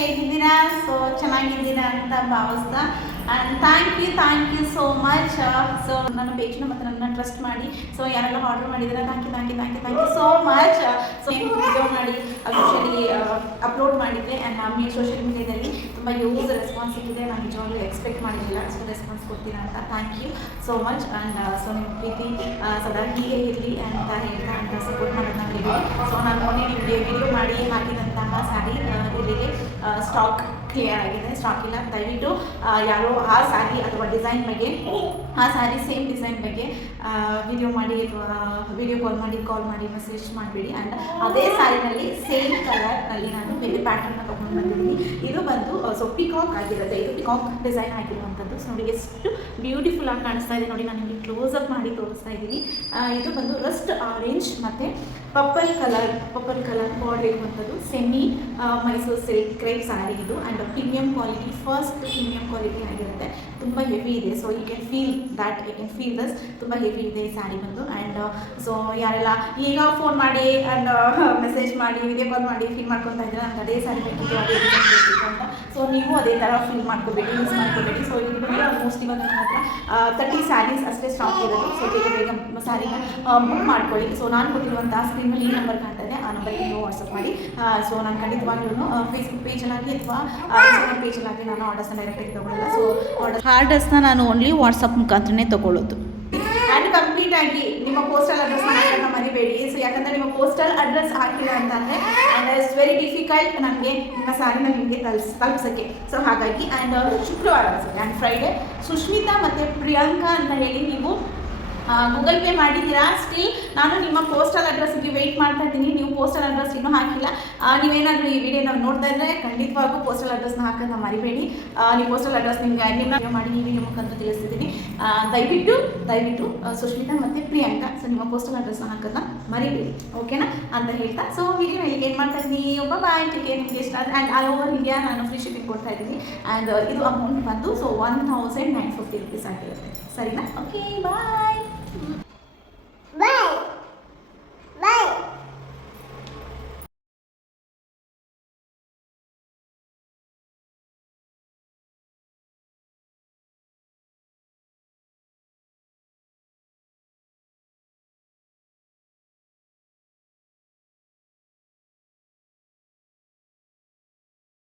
ಹೇಗಿದ್ದೀರಾ? ಸೊ ಚೆನ್ನಾಗಿದ್ದೀರಾ ಅಂತ ಭಾವಿಸ್ತಾ. And thank you thank you so much so ನನ್ನ ಪೇಜ್ನ ಮತ್ತು ನನ್ನ ಟ್ರಸ್ಟ್ ಮಾಡಿ. ಸೊ ಯಾರೆಲ್ಲ ಆರ್ಡರ್ ಮಾಡಿದ್ದೀರಾ? Thank you thank you thank you thank you so much so video ಮಾಡಿ ಅಫಿಷಿಯಲಿ ಅಪ್ಲೋಡ್ ಮಾಡಿದ್ದೆ ಆ್ಯಂಡ್ ನಮಗೆ ಸೋಷಿಯಲ್ ಮೀಡಿಯಾದಲ್ಲಿ ತುಂಬ ಯೂಸ್ ರೆಸ್ಪಾನ್ಸ್ ಸಿಕ್ಕಿದೆ. ನಾನು ನಿಜವಾಗ್ಲೂ ಎಕ್ಸ್ಪೆಕ್ಟ್ ಮಾಡಿರಲಿಲ್ಲ. ಸೊ ರೆಸ್ಪಾನ್ಸ್ ಕೊಡ್ತೀರಾ ಅಂತ. Thank you so much and so ನಿಮ್ಮ ಪ್ರೀತಿ ಆ, ಸದಾ ಹೀಗೆ ಇರಲಿ ಅಂತ ಹೇಳ್ತಾ ಅಂತ ಸಪೋರ್ಟ್ ಮಾಡೋದು ನಮಗೆ ಸೊ ನಾನು ಮೊನ್ನೆ ನಿಮಗೆ ವಿಡಿಯೋ ಮಾಡಿ ಹಾಕಿದಂತಹ ಸ್ಯಾರಿ ಸ್ಟಾಕ್ ಕ್ಲಿಯರ್ ಆಗಿದೆ. ಸ್ಟಾಕ್ ಇಲ್ಲ. ದಯವಿಟ್ಟು ಯಾರೋ ಆ ಸ್ಯಾರಿ ಅಥವಾ ಡಿಸೈನ್ ಬಗ್ಗೆ, ಆ ಸ್ಯಾರಿ ಸೇಮ್ ಡಿಸೈನ್ ಬಗ್ಗೆ ವಿಡಿಯೋ ಮಾಡಿ, ಅಥವಾ ವಿಡಿಯೋ ಕಾಲ್ ಮಾಡಿ ಕಾಲ್ ಮಾಡಿ ಮೆಸೇಜ್ ಮಾಡಿಬಿಡಿ. ಆ್ಯಂಡ್ ಅದೇ ಸ್ಯಾರಿನಲ್ಲಿ ಸೇಮ್ ಕಲರ್ನಲ್ಲಿ ನಾನು ಬೇರೆ ಪ್ಯಾಟರ್ನ ತೊಗೊಂಡು ಬಂದಿದ್ದೀನಿ. ಇದು ಬಂದು ಸೊ ಪಿಕಾಕ್ ಆಗಿರುತ್ತೆ. ಇದು ಪಿಕಾಕ್ ಡಿಸೈನ್ ಆಗಿರುವಂಥದ್ದು. ಸೊ ನೋಡಿ, ಎಷ್ಟು ಬ್ಯೂಟಿಫುಲ್ ಆಗಿ ಕಾಣಿಸ್ತಾ ಇದೆ. ನೋಡಿ, ನಾನು ನಿಮಗೆ ಕ್ಲೋಸ್ ಅಪ್ ಮಾಡಿ ತೋರಿಸ್ತಾ ಇದ್ದೀನಿ. ಇದು ಬಂದು ರಸ್ಟ್ ಆರೆಂಜ್ ಮತ್ತು purple colour purple colour border ಇರುವಂಥದ್ದು semi Mysore silk crepe sari ಇದು. And premium quality first premium quality ಆಗಿರುತ್ತೆ. ತುಂಬ ಹೆವಿ ಇದೆ. So you can feel that you can feel thus ತುಂಬ ಹೆವಿ ಇದೆ ಈ ಸ್ಯಾರಿ ಬಂದು. ಆ್ಯಂಡ್ ಸೊ ಯಾರೆಲ್ಲ ಈಗ ಫೋನ್ ಮಾಡಿ ಆ್ಯಂಡ್ ಮೆಸೇಜ್ ಮಾಡಿ ವಿಡಿಯೋ ಕಾಲ್ ಮಾಡಿ ಫೀಲ್ ಮಾಡ್ಕೊತಾ ಇದ್ದಾರೆ, ನಂಗೆ ಅದೇ ಸ್ಯಾರಿ ಬೇಕಿತ್ತು, ಅದೇ ಅಂತ. ಸೊ ನೀವು ಅದೇ ಥರ ಫೀಲ್ ಮಾಡ್ಕೋಬೇಡಿ ಯೂಸ್ ಮಾಡ್ಕೋಬೇಡಿ. ಸೊ ಇದು ಮೋಸ್ಟ್ ಇವಾಗ ನನ್ನ ಹತ್ರ ತರ್ಟಿ ಸ್ಯಾರೀಸ್ ಅಷ್ಟೇ ಸ್ಟಾಕ್ ಇರೋದು. ಸೊ ಬೇಗ ಬೇಗ ಸ್ಯಾರಿನ ಬುಕ್ ಮಾಡ್ಕೊಳ್ಳಿ. ಸೊ ನಾನು ಕೊಟ್ಟಿರುವಂಥ ಸ್ಕ್ರೀನಲ್ಲಿ ಈ ನಂಬರ್ ಕಾಣ್ತಾನೆ ಆ ನಂಬರ್ಗೆ ನೀವು ವಾಟ್ಸಪ್ ಮಾಡಿ. ಸೊ ನಾನು ಖಂಡಿತವಾಗ್ಲೂ ಫೇಸ್ಬುಕ್ ಪೇಜಲ್ಲಾಗಿ ಅಥವಾ ಇನ್ಸ್ಟಾಗ್ರಾಮ್ ಪೇಜಲ್ಲಾಗಿ ನಾನು ಆರ್ಡರ್ಸ್ನ ಡೈರೆಕ್ಟಾಗಿ ತೊಗೊಳ್ಳಲ್ಲ ಸೊ ಆರ್ಡರ್ ಆರ್ಡರ್ಸ್ನ ನಾನು ಓನ್ಲಿ ವಾಟ್ಸಪ್ ಮುಖಾಂತರನೇ ತಗೊಳ್ಳೋದು ಆ್ಯಂಡ್ ಕಂಪ್ಲೀಟ್ ಆಗಿ ನಿಮ್ಮ ಪೋಸ್ಟಲ್ ಅಡ್ರೆಸ್ ಹಾಕೋದನ್ನ ಮರಿಬೇಡಿ. ಸೊ ಯಾಕಂದ್ರೆ ನಿಮ್ಮ ಪೋಸ್ಟಲ್ ಅಡ್ರೆಸ್ ಹಾಕಿಲ್ಲ ಅಂತಂದರೆ ಆ್ಯಂಡ್ ಇಟ್ಸ್ ವೆರಿ ಡಿಫಿಕಲ್ಟ್ ನನಗೆ ನಿಮ್ಮ ಸಾರಿನ ನಿಮಗೆ ತಲ್ಸ್ ತಲುಪಿಸೋಕ್ಕೆ. ಸೊ ಹಾಗಾಗಿ ಆ್ಯಂಡ್ ಶುಕ್ರವಾರ ಆ್ಯಂಡ್ ಫ್ರೈಡೇ ಸುಷ್ಮಿತಾ ಮತ್ತು ಪ್ರಿಯಾಂಕಾ ಅಂತ ಹೇಳಿ ನೀವು ಗೂಗಲ್ ಪೇ ಮಾಡಿದ್ದೀರಾ? ಸ್ಟಿಲ್ ನಾನು ನಿಮ್ಮ ಪೋಸ್ಟಲ್ ಅಡ್ರೆಸ್ಗೆ ವೆಯ್ಟ್ ಮಾಡ್ತಾ ಇದ್ದೀನಿ. ನೀವು ಪೋಸ್ಟಲ್ ಅಡ್ರೆಸ್ ಇನ್ನೂ ಹಾಕಿಲ್ಲ. ನೀವೇನಾದರೂ ಈ ವಿಡಿಯೋನ ನೋಡ್ತಾ ಇದ್ದರೆ ಖಂಡಿತವಾಗೂ ಪೋಸ್ಟಲ್ ಅಡ್ರೆಸ್ನ ಹಾಕೋದನ್ನ ಮರಿಬೇಡಿ. ನೀವು ಪೋಸ್ಟಲ್ ಅಡ್ರೆಸ್ ನಿಮಗೆ ನಿಮ್ಮ ಮಾಡಿ, ನೀವು ವಿಡಿಯೋ ಕಂತು ತಿಳಿಸ್ತಿದ್ದೀನಿ. ದಯವಿಟ್ಟು ದಯವಿಟ್ಟು ಸುಶ್ಮಿತಾ ಮತ್ತು ಪ್ರಿಯಾಂಕಾ ಸೊ ನಿಮ್ಮ ಪೋಸ್ಟಲ್ ಅಡ್ರೆಸ್ನ ಹಾಕೋದನ್ನ ಮರಿಬೇಡಿ. ಓಕೆನಾ ಅಂತ ಹೇಳ್ತಾ ಸೊ ವಿಡಿಯೋ ಇಲ್ಲಿಗೆ ಏನು ಮಾಡ್ತಾ ಇದ್ದೀನಿ? ಒಬ್ಬ ಬಾಯ್ ಟಿಕೆ ನಿಮಗೆ ಇಷ್ಟ ಆದರೆ ಆ್ಯಂಡ್ ಆಲ್ ಓವರ್ ಇಂಡಿಯಾ ನಾನು ಫ್ರೀ ಶಿಪ್ಪಿಂಗ್ ಕೊಡ್ತಾ ಇದ್ದೀನಿ. ಆ್ಯಂಡ್ ಇದು ಅಮೌಂಟ್ ಬಂದು so one thousand nine fifty rupees ಆಗಿರುತ್ತೆ ಸರಿನಾ? Okay bye